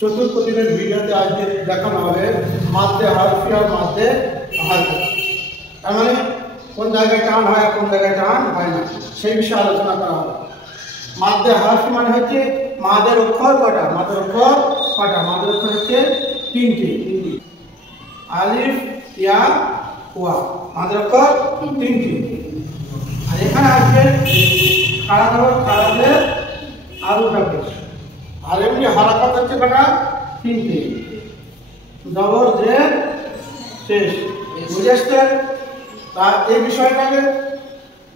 চতুর্থ দিনের ভিডিওতে আজকে দেখানো হবে মাধ্যে হারফি আর মাধ্যে হারফি। তার মানে কোন জায়গায় টান হয় আর কোন জায়গায় টান হয় না সেই বিষয়ে আলোচনা করা হবে। মাধ্যে হারফি মানে হচ্ছে মাদের অক্ষর কটা, মাদের অক্ষর কটা, মাদের অক্ষর হচ্ছে তিনটি, আলিফ ইয়া ওয়া, মাদের অক্ষর তিনটি। আর এখানে আসবে খাড়াদের আরো থাকবে। আর এমনি হারাকাত হচ্ছে কটা, তিনটে, জবর জের শেষ। বুঝে আসছে? তার এই বিষয়টাকে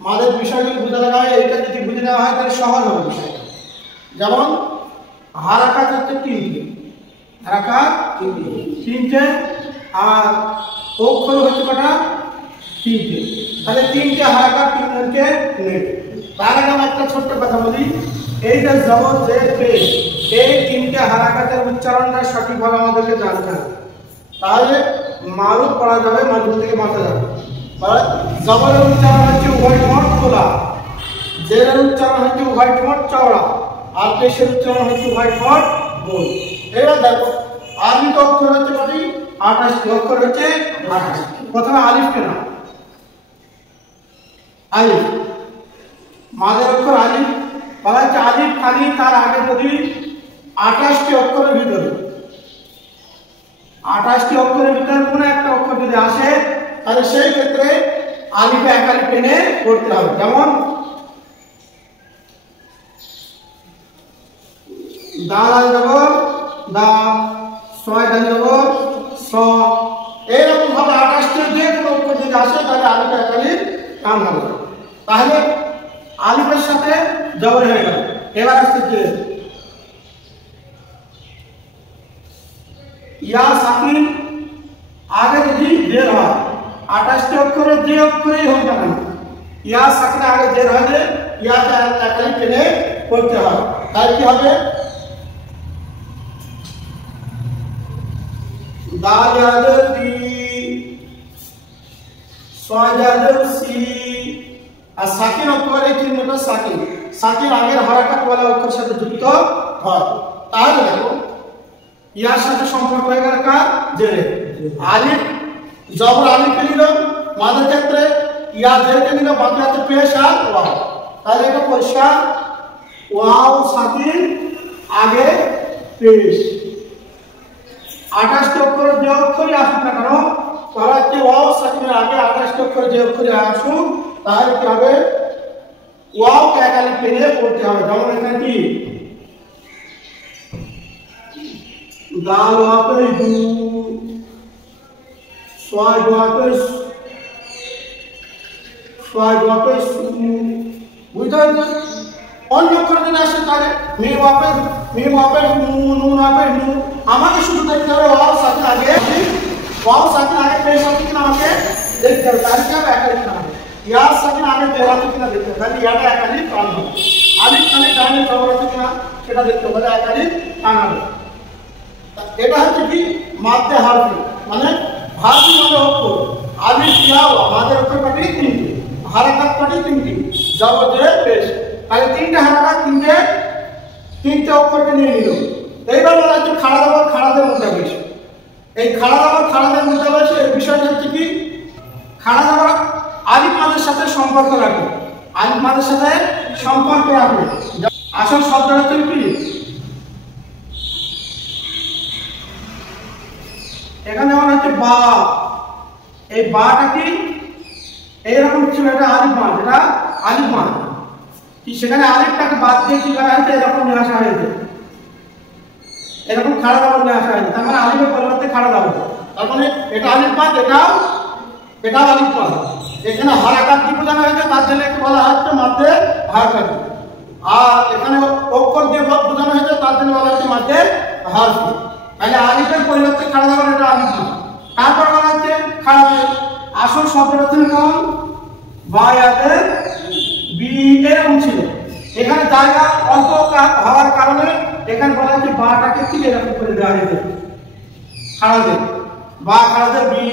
মাদের বিষয়গুলি বুঝে দেওয়া হয়। এইটা যদি বুঝে নেওয়া হয় তাহলে সহজ হবে বিষয়টা। যেমন হারাকাত হচ্ছে তিনটে, হারাকাত তিনটে, আর অক্ষর হচ্ছে কটা, তিনটে। তাহলে তিনটে হারাকাত তিনজনকে নেই। তার আগে আমি একটা ছোট্ট কথা বলি, এই যে জবর জের পেশ, এই তিনটে হারাকাতের উচ্চারণটা সঠিকভাবে আমাদেরকে জানতে হবে। তাহলে মারুফ পড়া যাবে, মারুফ থেকে বাঁচা যাবে। জবরের উচ্চারণ হচ্ছে উভয় ঠোঁট খোলা, জেরের উচ্চারণ হচ্ছে উভয় ঠোঁট চওড়া, আর পেশের উচ্চারণ হচ্ছে উভয় ঠোঁট গোল। এবার দেখো আলিফ অক্ষর হচ্ছে কটি, 28টি অক্ষর হচ্ছে 28। প্রথমে আলিফকে নাও, আলিফ মাদের অক্ষর আলিফ বলা হচ্ছে। আলিফ খালি তার আগে যদি 28টি অক্ষরের ভিতরে 28টি অক্ষরের ভিতরে কোনো একটা অক্ষর যদি আসে তাহলে সেই ক্ষেত্রে আলিফে এক আলিফ টেনে পড়তে হবে। যেমন দাল যাব দা, ছয় দাল যাব স, এইরকম ভাবে 28টি যে কোনো অক্ষর যদি আসে তাহলে আলিফে এক আলিফ টান হবে। তাহলে আলিফের সাথে জবর হয়ে গেল। এবার আসছে যে ইয়া সাকিন, আগে যদি জের হয় 28টি অক্ষরে যে অক্ষরেই হোক না কেন, ইয়া সাকিন আগে জের হলে ইয়াতে এক আলিফ টেনে পড়তে হয়। তাই কি হবে, দাল ইয়াদের দি, ছয় ইয়াদের সি, আর সাকিন অক্ষর এই চিহ্নটা সাকিন, সাকিন আগের হারাকাত ওয়ালা অক্ষরের সাথে যুক্ত হয়। তাহলে দেখো ইয়ার সাথে সম্পর্ক হয়ে গেল কার, জেরে। আলিফ জবর আলিফকে নিল মাদের ক্ষেত্রে, ইয়া জেরকে নিল বাকি আছে পেশ আর ওয়াও। তাহলে এটা পরিষ্কার, ওয়াও সাকিন আগে পেশ। 28টি অক্ষরের যে অক্ষরই আসুক না কেন, তাহলে হচ্ছে ওয়াও সাকিনের আগে 28টি অক্ষরের যে অক্ষরে আসুক তাহলে কি হবে, ওয়াও কে এক আলিফ টেনে পড়তে হবে। যেমন এখানে কি দাল ওয়াপে দু, ছয় ওয়াপে সু, বুঝতে পারছো? অন্য অক্ষর যদি আসে তাহলে মিম ওয়াপে নুন ওয়াপে নু, আমাকে শুধু দেখতে হবে ওয়াও সাকিন আগে, ওয়াও সাকিন আগে পেশ আছে কিনা আমাকে দেখতে হবে। তাহলে কি হবে, এক আলিফ টান হবে। ইয়া সাকিন আগে জের আছে কিনা দেখতে হবে, তাহলে ইয়াটা এক আলিফ টান হবে। আলিফ খালি ডানে জবর আছে কিনা সেটা দেখতে হবে, এক আলিফ টান হবে। এটা হচ্ছে কি মাধ্যে হারফি, মানে হারফি মানে অক্ষর। আলিফ ইয়া ওয়া মাদের অক্ষর কটি, তিনটি, হারাকাত কটি, তিনটি, জবর জের পেশ। তাহলে তিনটে হারাকাত তিনটে অক্ষরকে নিয়ে নিল। এইবার বলা হচ্ছে খাড়া দাবার খাড়াদের মোতাবেশ। এই খাড়া দাবার খাড়াদের মোতাবেশ এর বিষয়টা হচ্ছে কি, খাড়া দাবার আলিফ মাদের সাথে সম্পর্ক রাখে, আলিফ মাদের সাথে সম্পর্ক রাখে। আসল শব্দটা হচ্ছে কি, এখানে যেমন হচ্ছে বা, এই বাটা কি এইরকম ছিল, এটা আলিফ মাদ, এটা আলিফ মাদ কি, সেখানে আলিফটাকে বাদ দিয়ে কি করা হয়েছে, এরকম নিয়ে আসা হয়েছে, এরকম খাড়া দাবার নিয়ে আসা হয়েছে। তার মানে আলিফের পরিবর্তে খাড়া দাবার, তার মানে এটা আলিফ মাদ, এটাও আলিফ মাদ। এখানে হারাকাত কি বোঝানো হয়েছে, তার জন্য একটু বলা হচ্ছে মাধ্যে হারকাত। আর এখানে অক্ষর দিয়ে বোঝানো হয়েছে, তার জন্য বলা হচ্ছে মাধ্যে হারফি। তাহলে আলিফের পরিবর্তে খাড়া দাবার, এটা আলিফ মাদ। তারপর বলা হচ্ছে খাড়া দাবার, আসল শব্দটা ছিল কেমন, বায়াতে বি এরকম ছিল। এখানে জায়গা অল্প হওয়ার কারণে এখানে বলা হচ্ছে বাটাকে কি এরকম করে দেওয়া হয়েছে, খাড়া দিয়ে বা খারাজের বি,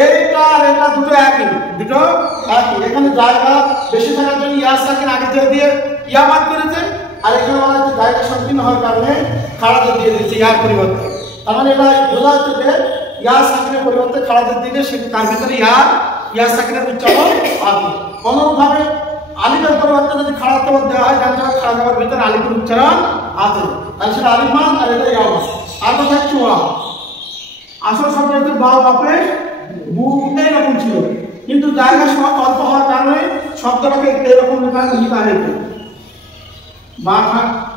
এইটা আর এটা দুটো একই, দুটো একই। এখানে জায়গা বেশি থাকার জন্য ইয়া সাকিন আগে দিয়ে ইয়া বাদ করেছে, আর এখানে বলা হচ্ছে জায়গা সংকীর্ণ হওয়ার কারণে খারাজের দিয়ে দিচ্ছে ইয়ার পরিবর্তে। তার মানে এটা বোঝা যাচ্ছে যে ইয়া সাকিনের পরিবর্তে খারাজের দিলে সে তার ভিতরে ইয়া সাকিনের উচ্চারণ আছে। অনুরূপভাবে আলিফের পরিবর্তে যদি খারাজ জবর দেওয়া হয়, জানতে হবে খারাজ জবর ভিতরে আলিফের উচ্চারণ আছে, তাহলে সেটা আলিফ মান আর এটা ইয়া মান। আর কথা হচ্ছে ওয়া, আসল শব্দটি বা বাপের বু এইরকম ছিল, কিন্তু জায়গা অল্প হওয়ার কারণে শব্দটাকে এরকম লেখা হয়েছে বা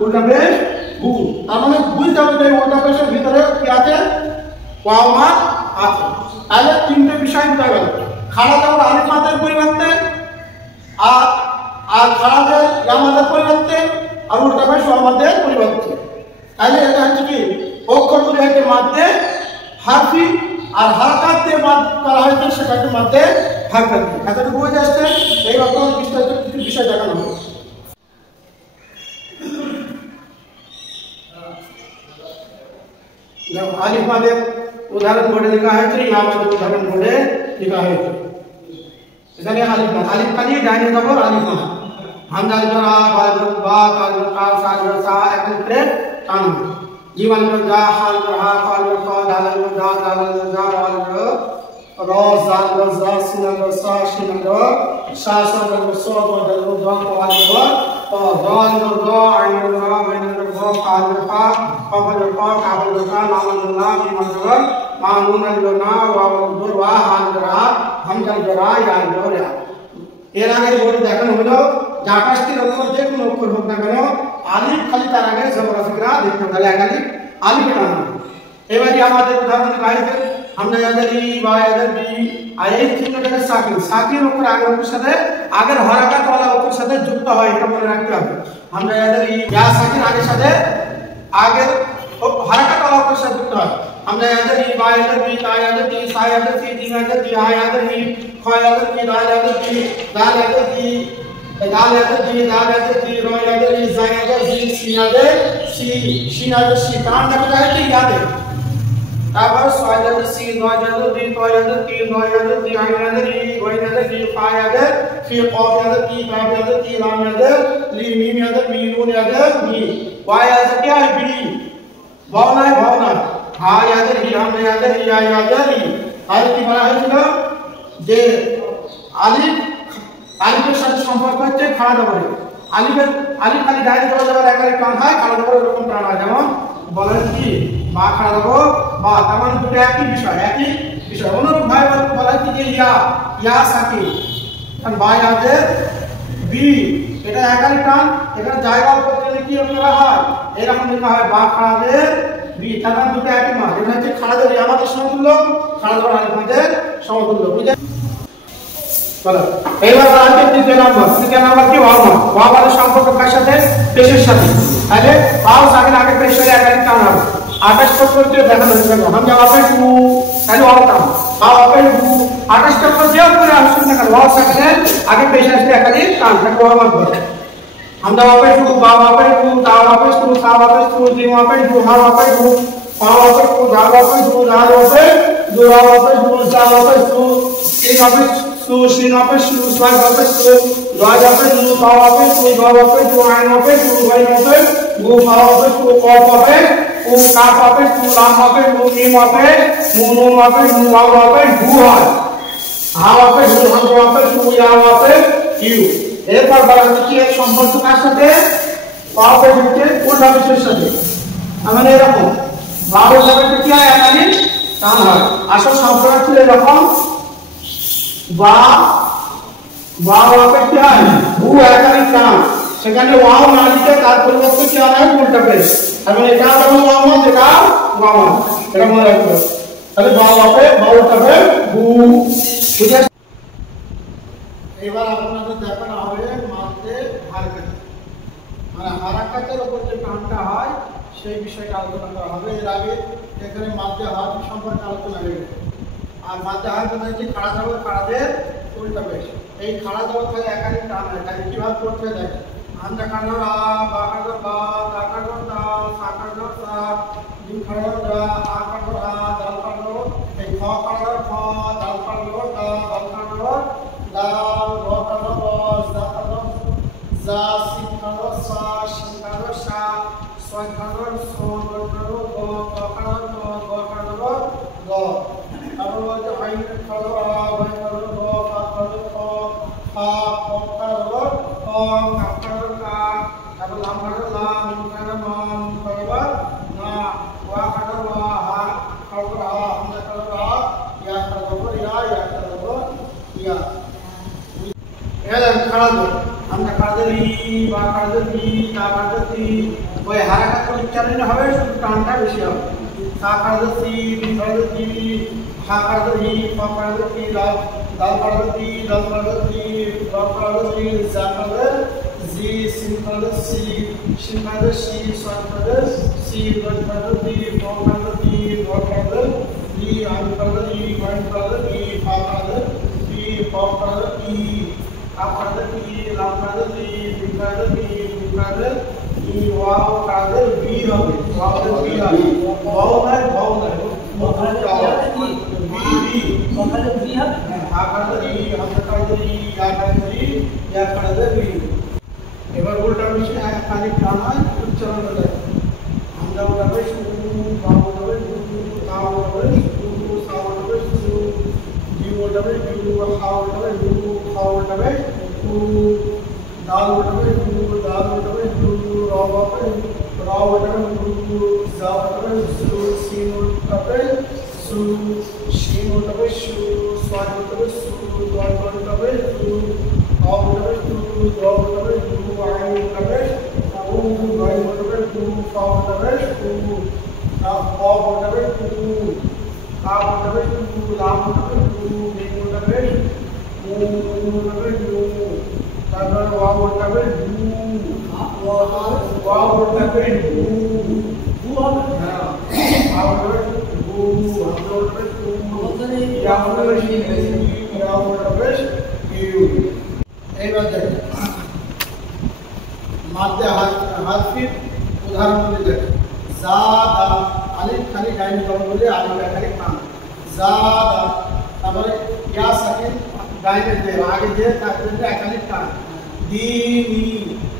উল্টা পেশ বু। তার মানে বুঝতে হবে যে উল্টা পেশের ভিতরে কি আছে, ওয়াও মান আছে। তাহলে তিনটে বিষয় বোঝা গেল, খাড়া জবর আলিফ মাদের পরিবর্তে, আর খাড়াদের ইয়া মাদের পরিবর্তে, আর উল্টা পেশ ওয়াও মাদের পরিবর্তে। তাহলে এটা হচ্ছে কি অক্ষরগুলি হচ্ছে মাধ্যে হারফি, আর হারকাত দিয়ে বাদ করা হয়েছে সেটাকে মাধ্যে হারকাত। এতটুকু বুঝে আসছে। এই রকম বিস্তারিত কিছু বিষয় দেখানো হবে। আলিফ মাদের উদাহরণ বোর্ডে লেখা হয়েছে, ইয়া মাদের উদাহরণ বোর্ডে লেখা হয়েছে। এখানে আলিফ মাদ, আলিফ কালি ডাইনে জবর আলিফ মাদ, হামজা জরা বা বা কাল কাল সা সা এখন প্রেস টান, जीवन में जा हाल रहा हाल रखा दाल में जा वाल रो जाल रो जा सिना रो सा सिना रो सा सा रो सो रो दल रो जा वाल रो दाल रो रो आइन रो मैन रो काल रखा काबल रखा नाम अल्लाह की मतलब मामून रो ना वाल रो वा हाल रहा हम जल जरा या रो रे। এর আগে বোর্ডে দেখানো হলো যে 28টি অক্ষর যে কোনো অক্ষর হোক না কেন আলিফ খালি তার আগে জবর আছে কিনা দেখতে হবে, একাধিক আলিফ টানবে। এবারে আমাদের উদাহরণ গাইতে আমরা ইয়াদারি বা ইয়াদারি এই চিহ্নটাকে সাকিন, সাকিন অক্ষর আগের অক্ষরের সাথে আগের হরকত ওয়ালা অক্ষরের সাথে যুক্ত হয়, এটা মনে রাখতে হবে। আমরা ইয়াদারি ইয়া সাকিন আগের সাথে আগের হরকত ওয়ালা অক্ষরের সাথে যুক্ত হয়। আমরা ইয়াদারি বা ইয়াদারি তা ইয়াদারি সা ইয়াদারি জি ইয়াদারি হা ইয়াদারি খ ইয়াদারি দা ইয়াদারি দাল ইয়াদারি दाल यादरी दाल यादरी रो यादरी जा यादरी सी यादरी सी यादरी सी कान लगता है कि याद है। अब सो यादरी सी नो यादरी तो यादरी नो यादरी आई यादरी व यादरी फा यादरी फी कॉफ यादरी बा यादरी लाम यादरी ली मीम यादरी नून यादरी वा यादरी क्या है बी भावना हा यादरी हम यादरी या यादरी আর কি বলা হয়েছিল যে আলিফ আলিফের সাথে সম্পর্ক হচ্ছে খাড়া জবরে। আলিফ খালি ডাইরেক্ট জবর জবর একাধিক টান হয়, খাড়া জবর এরকম টান হয়, যেমন বলেন কি বা খাড়া জবর বা, তার মানে দুটো একই বিষয়। অনুরূপ ভাবে বলা হচ্ছে যে ইয়া সাকিন, কারণ বা ইয়াদের বি এটা একাধিক টান, এখানে জায়গা করতে গেলে কি করা হয় এরকম লেখা হয় বা খাড়াদের বি, তার মানে দুটো একই মান। এটা হচ্ছে খাড়া জবর আমাদের সমতুল্য, খাড়া জবর আলিফের সমতুল্য। বুঝলেন? এইবার আসছে তৃতীয় নাম্বার কি ওয়া মানে সম্পর্ক কার সাথে, পেশের সাথে। তাহলে ওয়াও সাকিন আগে পেশের একাধিক টান হবে। 28 পর্যন্ত দেখানো হচ্ছে হামজা ওয়াফে টু, তাহলে ওয়াও টান বা ওয়াফে টু 28 পর্যন্ত যে উপরে আসছে না কেন ওয়াও সাকিনের আগে পেশের সাথে একাধিক টান থাকে, ওয়া বলবে হামজা ওয়াফে টু বা ওয়াফে টু তা ওয়াফে টু সা ওয়াফে টু জি ওয়াফে টু হা ওয়াফে টু ফা ওয়াফে টু দা ওয়াফে টু দা ওয়াফে দু ওয়াফে টু সা ওয়াফে টু তিন ওয়াফে तो शीन वापस टू स्वाग वापस टू द्वा वापस टू पा वापस टू द्वा वापस टू आइन वापस टू वाई वापस गु फा वापस टू कॉफ वापस उ काफ वापस टू लाम वापस टू मीम वापस नून वापस टू वाव वापस डू हा वापस टू हम वापस टू या वापस यू। এরপর বলা হচ্ছে কি এর সম্পর্ক কার সাথে, ওয়াও এর সাথে উল্টা পেশের সাথে। মানে এরকম ওয়াও এর সাথে কি হয় একাধিক টান হয়। আসল সম্পর্ক ছিল এরকম বা ওয়াপে কি হয় ভু একাধিক টান, সেখানে ওয়াও না লিখে তার পরিবর্তে কি হয় উল্টা পেশ। এবং এটা যেমন ওয়াও মান এটা ওয়াও মান, এটা মনে রাখতে হবে। তাহলে বা ওয়াপে বা উল্টা পেশ ভু। বুঝে? এবার আপনাদের দেখানো হবে মাঝে হারকাত, মানে হারকাতের উপর যে টানটা হয় সেই বিষয়টা আলোচনা করা হবে। এর আগে এখানে মাঝে হারফ সম্পর্কে আলোচনা হয়ে গেছে। আর মাঝে হারফ হচ্ছে খাড়া জবর খাড়াদের উল্টা পেশ। এই খাড়া জবর থেকে একাধিক টান হয়, তাহলে কিভাবে করতে দেখে হামজা খাড়া রা বা খাড়া বা তা খাড়া তা সা খাড়া সা জিম খাড়া জা আ খাড়া আ দাল খাড়া এই কাটার খ, দাল কাটার দা, দাল কাটার দাল, র কাটার র, জা কাটার যা, সিন কাটার সা, শিন কাটার সা, ছয় কাটার ছ, গ কাটার গ, ক কাটার ক, গ কাটার গ। তারপর হচ্ছে আইন কাটার আ, বাই কাটার ব, কা কাটার ক, খা, ক কাটার ক, কাপ কাটার কা, তারপর লাম কাটার লা, নুন কাটার ন, নুন কাটার না, ওয়া কাটার ওয়া, হা কাটার হা, হামজা কাটার হা, ইয়া কাটার ইয়া, ইয়া কাটার ইয়া। এলাম খাড়া দে, আমরা খাড়া দে ই, বা খাড়া দে ই, তা খাড়া দে তি, ওই হারাকাত উচ্চারণ হবে, শুধু টানটা বেশি হবে। তা খাড়া দে সি, বি খাড়া দে তি, হা খাড়া দে ই, ফা খাড়া দে তি, লাল দাল খাড়া দে তি, দাল খাড়া দে তি, র খাড়া দে তি, জা খাড়া দে জি, সিন খাড়া দে সি, শিন খাড়া দে সি, সা খাড়া দে সি, র খাড়া দে তি, র খাড়া দে তি, র খাড়া দে ই, আন খাড়া দে ই, ওয়ান খাড়া দে ই, ফা খাড়া দে তি, প খাড়া দে ই, आप कादर की लाम कादर की बिन कादर की बिन कादर की वाव कादर बी হবে वाव কাদর বি হবে वाव নাই ওখানে কাদর কি বি ওখানে বি হবে আ কাদর ই হাম কাদর ই ইয়া কাদর ই ইয়া কাদর বি এবার উল্টা মিশে খালি টানা উচ্চারণ করে আমরা উল্টাবে শুরু বাম উল্টাবে তা উল্টাবে শুরু সা উল্টাবে শুরু জি উল্টাবে জু হা উল্টাবে জু খা উল্টাবে টু দাল উল্টাবে টু দাল উল্টাবে টু র উল্টাবে র উল্টাবে টু জা উল্টাবে জু সিন উল্টাবে সু শিন উল্টাবে সু সোয়া উল্টাবে সু দল উল্টাবে টু অ উল্টাবে টু দ উল্টাবে টু আই উল্টাবে উ গাই উল্টাবে টু ফা উল্টাবে টু কা খ উল্টাবে টু কা উল্টাবে টু লাম উল্টাবে টু মিম উল্টাবে মু উল্টাবে টু তারপর ওয়া উল্টাবে টু ওয়া উল্টাবে টু টু হবে হ্যাঁ ওয়া উল্টাবে টু হামজা উল্টাবে টু ইয়া উল্টাবে শি ইয়া উল্টাবে ইউ এইবার দেখেন মাধ্যে হারফির উদাহরণ দেখেন জা দা আলিফ খালি গাইন কম বলে আলিফ খালি কান জা দা তারপরে ইয়া সাকিন গাইনে দে আগে যে তারপরে একালিফ কান দি নি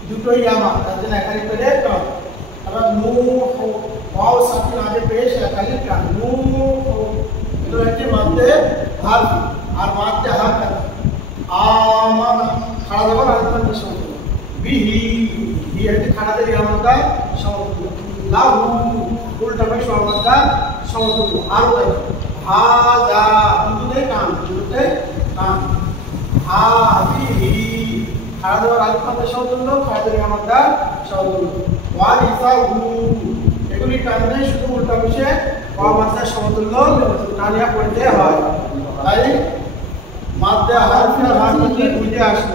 দুটো ইয়ামা তাহলে একালিফ করে কান আবার নু ওয়াও সাকিন আগে পেশ একালিফ কান নু এটা হচ্ছে মাধ্যে হারফ আর মাধ্যে হারফ আমানা খাড়া দেবার আরেকটা শব্দ বিহি হি হচ্ছে খাড়া দেবে আমরা শব্দ লাহু উল্টাবে সর্বদা সমতুল্য আর বলে হাজা দুটোতে কান হাবিহি খাড়া দেওয়ার আরেকটা সমতুল্য খাড়া দেবে আমরা সমতুল্য ওয়ারিসাহু এগুলি টানলে শুধু উল্টা বসে ওয়া মাসের সমতুল্য টানিয়া পড়তে হয় তাই মাধ্যে হারফের হারফকে বুঝে আসলে